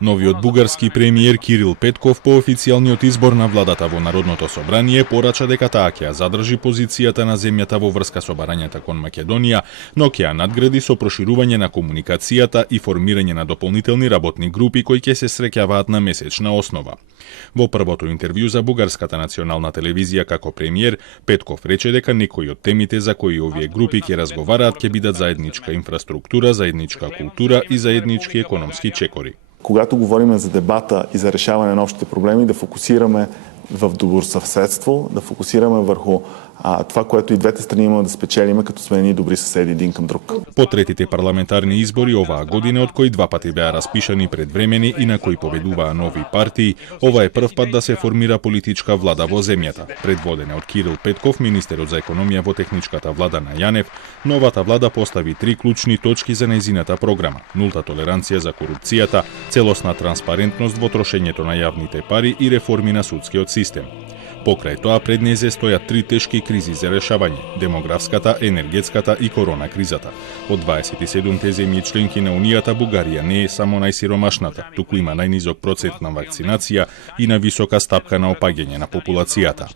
Новиот бугарски премиер Кирил Петков по официјалниот избор на владата во Народното собрание порача дека таа ќе ја задржи позицијата на земјата во врска со барањата кон Македонија, но ќе ја надгради со проширување на комуникацијата и формирање на дополнителни работни групи кои ќе се среќаваат на месечна основа. Во првото интервју за бугарската национална телевизија како премиер, Петков рече дека некои од темите за кои овие групи ќе разговараат ќе бидат заедничка инфраструктура, заедничка култура и заеднички економски чекори. Когато говорим за дебата и за решаване на общите проблеми, да фокусираме в добросъседство, да фокусираме върху това, което и двете страни имаме да спечелиме, като сме едни добри съседи един към друг. По третите парламентарни избори оваа година, од кои два пати беа распишани предвремени и на кои победуваа нови партии, ова е прв пат да се формира политичка влада во земјата. Предводена од Кирил Петков, министерот за економија во техничката влада на Јанев, новата влада постави три клучни точки за нејзината програма: нулта толеранција за корупцијата, целосна транспарентност во трошењето на јавните пари и реформи на судскиот систем. Покрај тоа пред незе стојат три тешки кризи за решавање: демографската, енергетската и корона кризата. Од 27 земји членки на Унијата, Бугарија не е само најсиромашната, туку има најнизок процент на вакцинација и на висока стапка на опаѓање на популацијата.